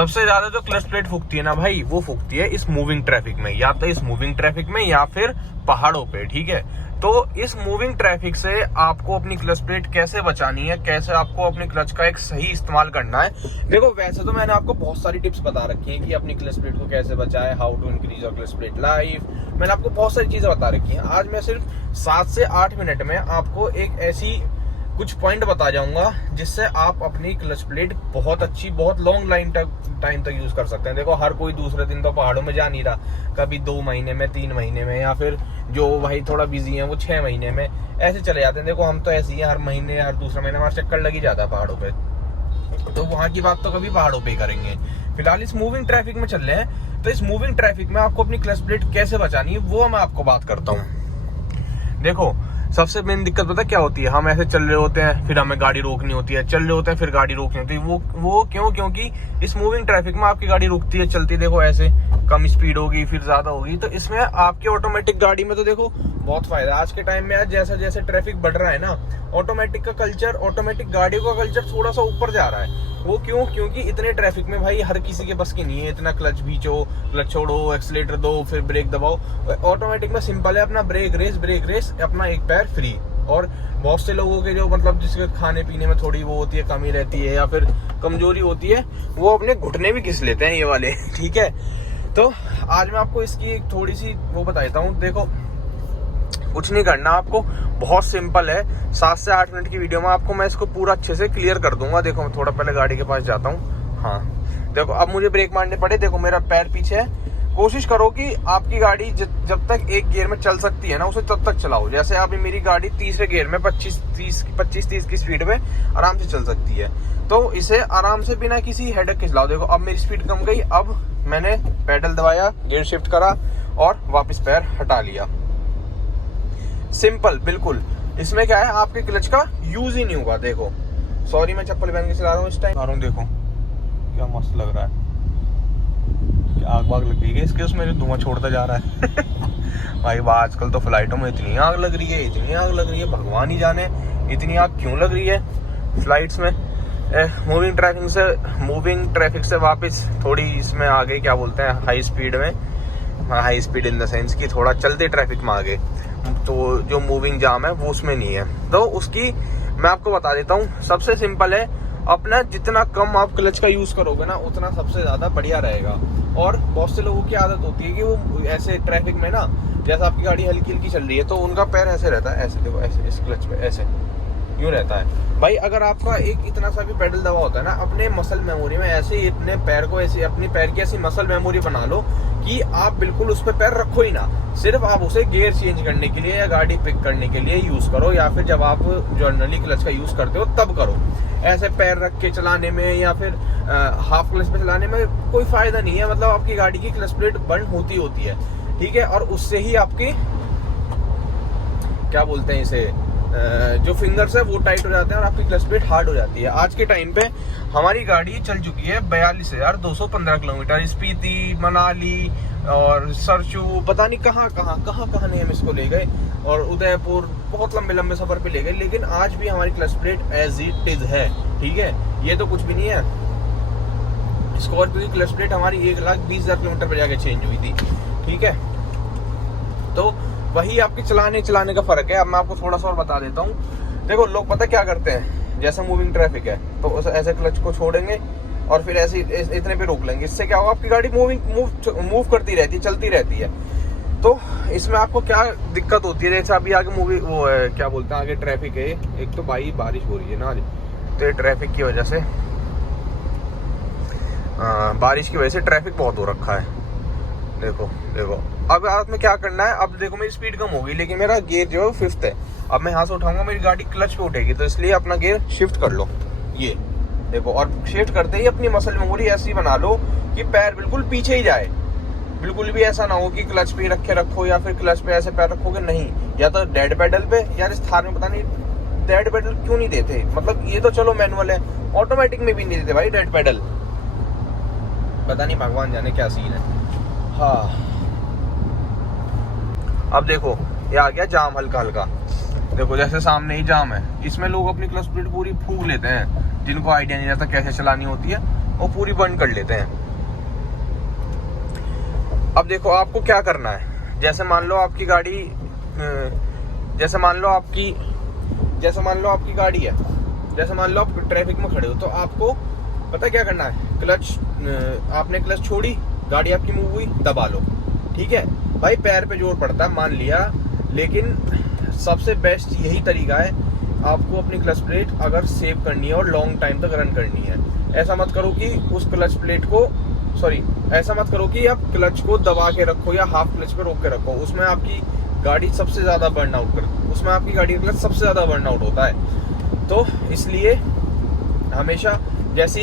सबसे ज्यादा जो क्लच प्लेट फूकती है ना भाई, वो फूकती है इस मूविंग ट्रैफिक में, या तो इस मूविंग ट्रैफिक में या फिर पहाड़ों पे। ठीक है, तो इस मूविंग ट्रैफिक से आपको अपनी क्लच प्लेट कैसे बचानी है, कैसे आपको अपनी क्लच का एक सही इस्तेमाल करना है। देखो वैसे तो मैंने आपको बहुत सारी टिप्स बता रखी है कि अपनी क्लच प्लेट को कैसे बचाए, how to increase your clutch plate life. मैंने आपको बहुत सारी चीजें बता रखी है। आज मैं सिर्फ 7 से 8 मिनट में आपको एक ऐसी कुछ पॉइंट बता जाऊंगा जिससे आप अपनी क्लच प्लेट बहुत अच्छी, बहुत लॉन्ग टाइम तक यूज कर सकते हैं। देखो हर कोई दूसरे दिन तो पहाड़ों में जा नहीं रहा, कभी 2 महीने में, 3 महीने में, या फिर जो भाई थोड़ा बिजी है वो 6 महीने में ऐसे चले जाते हैं। देखो हम तो ऐसे ही हैं, हर महीने हर दूसरे महीने हमारा चक्कर लग ही जाता है पहाड़ों पे, तो वहां की बात तो कभी पहाड़ों पे ही करेंगे। फिलहाल इस मूविंग ट्रैफिक में चल रहे हैं, तो इस मूविंग ट्रैफिक में आपको अपनी क्लच प्लेट कैसे बचानी है वो मैं आपको बात करता हूँ। देखो सबसे मेन दिक्कत पता क्या होती है, हम ऐसे चल रहे होते हैं, फिर हमें गाड़ी रोकनी होती है, चल रहे होते हैं फिर गाड़ी रोकनी होती है। वो क्यों? क्योंकि इस मूविंग ट्रैफिक में आपकी गाड़ी रुकती है, चलती है, देखो ऐसे कम स्पीड होगी फिर ज्यादा होगी, तो इसमें आपकी ऑटोमेटिक गाड़ी में तो देखो बहुत फायदा है। आज के टाइम में आज जैसा जैसे ट्रैफिक बढ़ रहा है ना, ऑटोमेटिक का कल्चर, ऑटोमेटिक गाड़ियों का कल्चर थोड़ा सा ऊपर जा रहा है। वो क्यों? क्योंकि इतने ट्रैफिक में भाई हर किसी के बस की नहीं है इतना क्लच खींचो, क्लच छोड़ो, एक्सीलेटर दो, फिर ब्रेक दबाओ। ऑटोमेटिक में सिंपल है, अपना ब्रेक रेस, अपना एक पैर फ्री। और बहुत से लोगों के जो मतलब जिसके खाने पीने में थोड़ी वो होती है, कमी रहती है या फिर कमजोरी होती है, वो अपने घुटने भी घिस लेते हैं ये वाले। ठीक है, तो आज मैं आपको इसकी थोड़ी सी वो बता देता हूँ। देखो कुछ नहीं करना आपको, बहुत सिंपल है। 7 से 8 मिनट की वीडियो में आपको मैं इसको पूरा अच्छे से क्लियर कर दूंगा। देखो मैं थोड़ा पहले गाड़ी के पास जाता हूँ। हाँ देखो अब मुझे ब्रेक मारने पड़े, देखो मेरा पैर पीछे है। कोशिश करो कि आपकी गाड़ी जब तक एक गियर में चल सकती है ना, उसे तब तक चलाओ। जैसे अभी मेरी गाड़ी तीसरे गियर में 25-30 की स्पीड में आराम से चल सकती है, तो इसे आराम से बिना किसी हेडेक के चलाओ। देखो अब मेरी स्पीड कम गई, अब मैंने पेडल दबाया, गियर शिफ्ट करा और वापस पैर हटा लिया। सिंपल बिल्कुल। इसमें क्या है, आपके क्लच का यूज ही नहीं होगा। देखो सॉरी मैं चप्पल पहन के चला रहा हूँ इस टाइम, आ रहा हूँ, देखो क्या मस्त लग रहा है। आग वाग लग गई है इसके, उसमें धुआं छोड़ता जा रहा है। भाई आजकल तो फ्लाइटों में इतनी आग लग रही है, इतनी आग लग रही है, भगवान ही जाने इतनी आग क्यों लग रही है फ्लाइट्स में। मूविंग ट्रैफिक से वापस थोड़ी इसमें आ गई, क्या बोलते हैं, हाई स्पीड में। High speed in the sense कि थोड़ा चलते ट्रैफिक में आ गए, तो जो मूविंग जाम है वो उसमें नहीं है। तो उसकी मैं आपको बता देता हूँ। सबसे सिंपल है, अपना जितना कम आप क्लच का यूज करोगे ना, उतना सबसे ज्यादा बढ़िया रहेगा। और बहुत से लोगों की आदत होती है कि वो ऐसे ट्रैफिक में ना, जैसे आपकी गाड़ी हल्की हल्की चल रही है तो उनका पैर ऐसे रहता है, ऐसे देखो, ऐसे इस क्लच पे ऐसे यूं रहता है। भाई अगर आपका एक इतना सा भी पेडल दबा होता है ना, अपने मसल मेमोरी में ऐसे ही अपने पैर को ऐसे, अपनी पैर की ऐसी मसल मेमोरी बना लो कि आप बिल्कुल उस पर पैर रखो ही ना। सिर्फ आप उसे गियर चेंज करने के लिए या गाड़ी पिक करने के लिए यूज करो, या फिर जब आप जर्नली क्लच का यूज करते हो तब करो। ऐसे पैर रख के चलाने में या फिर हाफ क्लच पे चलाने में कोई फायदा नहीं है। मतलब आपकी गाड़ी की क्लच प्लेट बंद होती है, ठीक है, और उससे ही आपकी क्या बोलते हैं इसे, जो फिंगर्स है वो टाइट हो जाते हैं और आपकी क्लच प्लेट हार्ड हो जाती है। आज के टाइम पे हमारी गाड़ी चल चुकी है 42,215 किलोमीटर, स्पीति, मनाली और सरचू, पता नहीं कहाँ नहीं हम इसको ले गए, और उदयपुर, बहुत लंबे लंबे सफर पे ले गए, लेकिन आज भी हमारी clutch plate as it is है। ठीक है, ये तो कुछ भी नहीं है। स्कॉर्पियो की क्लच प्लेट हमारी 1,20,000 किलोमीटर पर जाके चेंज हुई थी। ठीक है, तो वही आपके चलाने का फर्क है। अब मैं आपको थोड़ा सा और बता देता हूँ। देखो लोग पता क्या करते हैं, जैसे मूविंग ट्रैफिक है तो ऐसे क्लच को छोड़ेंगे और फिर ऐसे इतने पे रोक लेंगे। इससे क्या होगा, आपकी गाड़ी मूव करती रहती है, चलती रहती है। तो इसमें आपको क्या दिक्कत होती है, जैसे अभी आगे वो है, क्या बोलते हैं, आगे ट्रैफिक है। एक तो भाई बारिश हो रही है ना आज, तो ये ट्रैफिक की वजह से, बारिश की वजह से ट्रैफिक बहुत हो रखा है। देखो अब में क्या करना है, अब देखो मेरी स्पीड कम हो गई, लेकिन मेरा गियर जो है 5th है। अब मैं यहाँ से उठाऊंगा, मेरी गाड़ी क्लच पे उठेगी, तो इसलिए अपना गियर शिफ्ट कर लो, ये देखो। और शिफ्ट करते ही अपनी मसल मेमोरी ऐसी बना लो कि पैर बिल्कुल पीछे ही जाए। बिल्कुल भी ऐसा ना हो कि क्लच पे रखो या फिर क्लच पे ऐसे पैर रखोगे, नहीं। या तो डेड पेडल पे, यार इस थार में पता नहीं डेड पेडल क्यों नहीं देते। मतलब ये तो चलो मैनुअल है, ऑटोमेटिक में भी नहीं देते भाई डेड पेडल, पता नहीं भगवान जाने क्या सीन है। हाँ अब देखो ये आ गया जाम हल्का हल्का, देखो जैसे सामने ही जाम है, इसमें लोग अपनी क्लच प्लेट पूरी फूंक लेते हैं, जिनको आइडिया नहीं रहता कैसे चलानी होती है। वो पूरी बंद कर लेते हैं। अब देखो आपको क्या करना है, जैसे मान लो आपकी गाड़ी जैसे मान लो आपकी गाड़ी है, जैसे मान लो आप ट्रैफिक में खड़े हो, तो आपको पता क्या करना है, क्लच आपने क्लच छोड़ी, गाड़ी आपकी मूव हुई, दबा लो। ठीक है भाई, पैर पे जोर पड़ता है मान लिया, लेकिन सबसे बेस्ट यही तरीका है आपको अपनी क्लच प्लेट अगर सेव करनी है और लॉन्ग टाइम तक रन करनी है। ऐसा मत करो कि ऐसा मत करो कि आप क्लच को दबा के रखो या हाफ क्लच पे रोक के रखो, उसमें आपकी गाड़ी सबसे ज्यादा बर्न आउट उसमें आपकी गाड़ी का क्लच सबसे ज्यादा बर्न आउट होता है। तो इसलिए हमेशा जैसी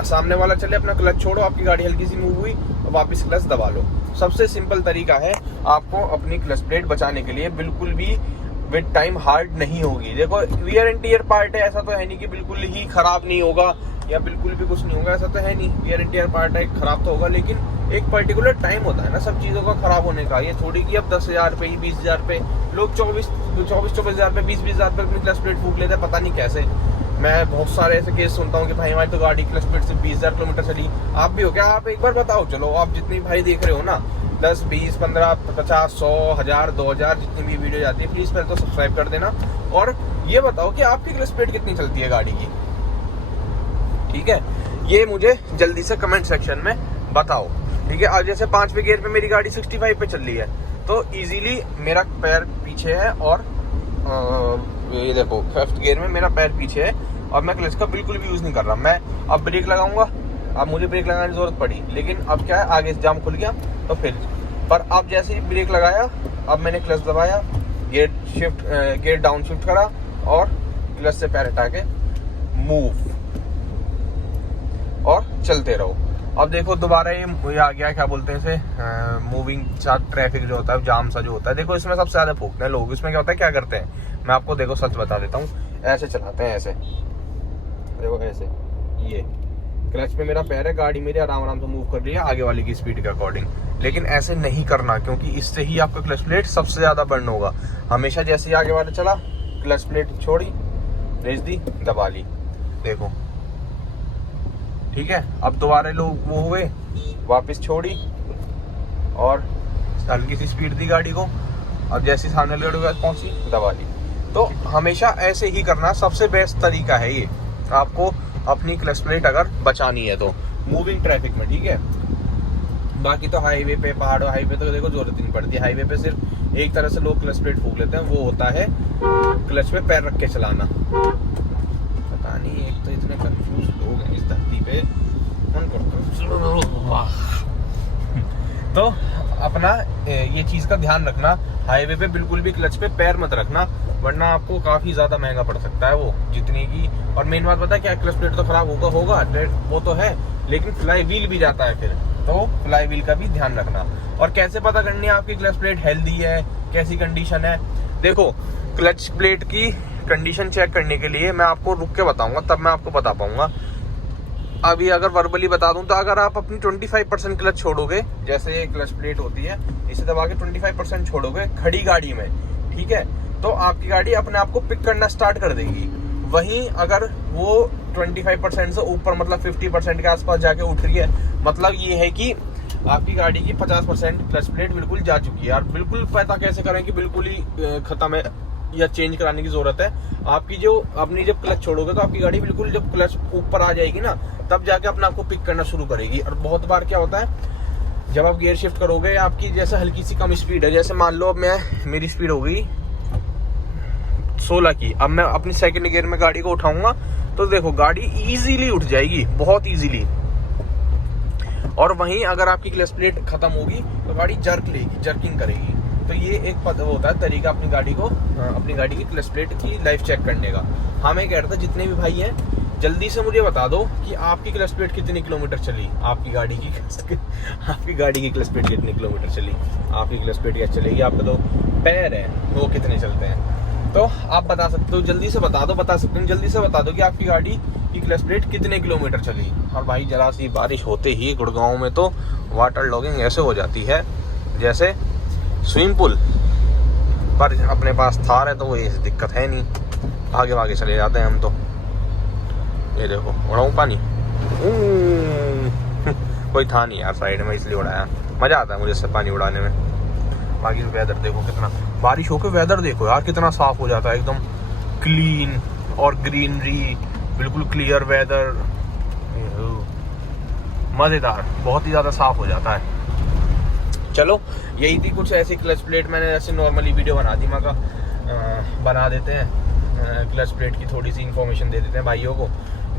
सामने वाला चले अपना क्लच छोड़ो, आपकी गाड़ी हल्की सी मूव हुई और वापस क्लच दबा लो। सबसे सिंपल तरीका है आपको अपनी क्लच प्लेट बचाने के लिए, बिल्कुल भी विद टाइम हार्ड नहीं होगी। देखो वियर एंड टियर पार्ट है, ऐसा तो है नहीं कि बिल्कुल ही खराब नहीं होगा या बिल्कुल भी कुछ नहीं होगा, ऐसा तो है नहीं। वियर एंड टियर पार्ट है, खराब तो होगा, लेकिन एक पर्टिकुलर टाइम होता है ना सब चीजों का खराब होने का। ये थोड़ी कि अब 10,000 पे 20,000 पे लोग 24,000 पे 20,000 पे अपनी क्लच प्लेट फूक लेते हैं, पता नहीं कैसे। मैं बहुत सारे ऐसे केस सुनता हूँ कि भाई हमारी तो गाड़ी क्लच प्लेट से 20,000 किलोमीटर चली। आप भी हो क्या? आप एक बार बताओ, चलो आप जितनी भाई देख रहे हो ना, 10, 20, 15, 50, 100, 1000, 2000 जितनी भी वीडियो जाती है, प्लीज पहले तो सब्सक्राइब कर देना और ये बताओ कि आपकी क्लच प्लेट कितनी चलती है गाड़ी की। ठीक है, ये मुझे जल्दी से कमेंट सेक्शन में बताओ। ठीक है, अब जैसे 5वें गियर पे मेरी गाड़ी 65 पे चल रही है, तो इजीली मेरा पैर पीछे है और ये देखो 5th गियर में मेरा पैर पीछे है और मैं क्लच का बिल्कुल भी यूज नहीं कर रहा। मैं अब ब्रेक लगाऊंगा, अब मुझे ब्रेक लगाने की जरूरत पड़ी, लेकिन अब क्या है, आगे से जाम खुल गया तो फिर पर अब जैसे ही ब्रेक लगाया, अब मैंने क्लच दबाया, गियर डाउन शिफ्ट करा और क्लच से पैर हटा के मूव और चलते रहो। अब देखो दोबारा ये आ गया, क्या बोलते हैं इसे, मूविंग ट्रैफिक जो होता है, जाम सा जो होता है। देखो इसमें सबसे ज्यादा फूकते हैं लोग। इसमें क्या होता है, क्या करते हैं, मैं आपको देखो सच बता देता हूँ, ऐसे चलाते हैं, ऐसे देखो, ऐसे ये क्लच पे मेरा पैर है, गाड़ी मेरी आराम आराम से मूव कर रही है आगे वाले की स्पीड के अकॉर्डिंग, लेकिन ऐसे नहीं करना, क्योंकि इससे ही आपका क्लच प्लेट सबसे ज्यादा बर्न होगा। हमेशा जैसे ही आगे वाला चला, क्लच प्लेट छोड़ी, रेस दी, दबा ली, देखो। ठीक है, अब दोबारा लोग वो हुए, वापस छोड़ी और हल्की सी स्पीड दी गाड़ी को, अब जैसे सामने वाले के पास पहुंची, दबा ली। तो हमेशा ऐसे ही करना सबसे बेस्ट तरीका है ये, आपको अपनी क्लच प्लेट अगर बचानी है तो मूविंग ट्रैफिक में। ठीक है, बाकी तो हाईवे पे, पहाड़ों हाईवे तो देखो जरूरत नहीं पड़ती। हाईवे पे सिर्फ एक तरह से लोग क्लच प्लेट फूक लेते हैं, वो होता है क्लच पे पैर रख के चलाना। पता नहीं, एक तो इतने कंफ्यूज लोग हैं इस धरती पे, मन करता तो अपना ये चीज का ध्यान रखना, हाईवे पे बिल्कुल भी क्लच पे पैर मत रखना, वरना आपको काफी ज्यादा महंगा पड़ सकता है वो जितनी की। और मेन बात पता है क्या, क्लच प्लेट तो खराब होगा वो तो है, लेकिन फ्लाई व्हील भी जाता है फिर, तो फ्लाई व्हील का भी ध्यान रखना। और कैसे पता करनी है आपकी क्लच प्लेट हेल्दी है, कैसी कंडीशन है? देखो क्लच प्लेट की कंडीशन चेक करने के लिए मैं आपको रुक के बताऊंगा, तब मैं आपको बता पाऊंगा। अभी अगर वर्बली बता दूं तो अगर आप अपनी 25% क्लच छोड़ोगे, जैसे ये क्लच प्लेट होती है, इसे दबा के 25% छोड़ोगे खड़ी गाड़ी में, ठीक है, तो आपकी गाड़ी अपने आप को पिक करना स्टार्ट कर देगी। वहीं अगर वो 25% से ऊपर, मतलब 50% के आसपास जाके उठ रही है, मतलब ये है कि आपकी गाड़ी की 50% क्लच प्लेट बिल्कुल जा चुकी है। और बिल्कुल पता कैसे करें कि बिल्कुल ही खत्म है या चेंज कराने की जरूरत है? आपकी जो अपनी जब क्लच छोड़ोगे तो आपकी गाड़ी बिल्कुल जब क्लच ऊपर आ जाएगी ना, तब जाके अपने आपको पिक करना शुरू करेगी। और बहुत बार क्या होता है, जब आप गियर शिफ्ट करोगे, आपकी जैसे हल्की सी कम स्पीड है, जैसे मान लो अब मेरी स्पीड हो गई 16 की, अब मैं अपनी सेकंड गियर में गाड़ी को उठाऊंगा तो देखो गाड़ी इजीली उठ जाएगी, बहुत इजीली। और वहीं अगर आपकी क्लच प्लेट खत्म होगी तो गाड़ी जर्किंग करेगी। तो ये एक वो होता है तरीका अपनी गाड़ी की क्लच प्लेट की लाइफ चेक करने का। हाँ, मैं कह रहा था जितने भी भाई हैं, जल्दी से मुझे बता दो कि आपकी क्लच प्लेट कितनी किलोमीटर चली, आपकी गाड़ी की क्लच प्लेट कितनी किलोमीटर चली, आपकी क्लच प्लेट क्या चलेगी, आपके तो पैर है वो कितने चलते हैं। तो आप बता सकते हो, जल्दी से बता दो कि आपकी गाड़ी की क्लच प्लेट कितने किलोमीटर चली। और भाई जरा सी बारिश होते ही गुड़गांव में तो वाटर लॉगिंग ऐसे हो जाती है जैसे स्विमिंग पूल, पर अपने पास थार है तो वो ऐसी दिक्कत है नहीं, आगे चले जाते हैं हम तो। ये देखो उड़ाऊं पानी, कोई था नहीं यार साइड में, इसलिए उड़ाया। मजा आता है मुझे इससे पानी उड़ाने में। बाकी वेदर देखो कितना, बारिश होकर वेदर देखो यार कितना साफ हो जाता है, एकदम क्लीन और ग्रीनरी, बिल्कुल क्लियर वेदर, मजेदार, बहुत ही ज्यादा साफ हो जाता है। चलो यही थी कुछ ऐसी क्लच प्लेट, मैंने ऐसे नॉर्मली वीडियो बना दी, मैं बना देते हैं क्लच प्लेट की थोड़ी सी इन्फॉर्मेशन दे देते हैं भाइयों को,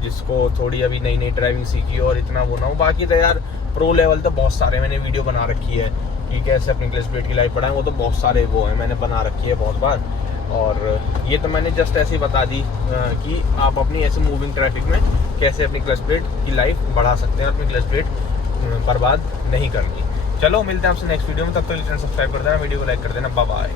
जिसको थोड़ी अभी नई नई ड्राइविंग सीखी और इतना वो ना हो। बाकी तो यार प्रो लेवल तो बहुत सारे मैंने वीडियो बना रखी है कि कैसे अपनी क्लच प्लेट की लाइफ बढ़ाएं, वो तो बहुत सारे वो है मैंने बना रखी है बहुत बार। और ये तो मैंने जस्ट ऐसे ही बता दी कि आप अपनी ऐसे मूविंग ट्रैफिक में कैसे अपनी क्लच प्लेट की लाइफ बढ़ा सकते हैं, अपनी क्लच प्लेट बर्बाद नहीं करनी। चलो मिलते हैं आपसे नेक्स्ट वीडियो में, तब तक चैनल सब्सक्राइब कर देना, वीडियो को लाइक कर देना। Bye bye.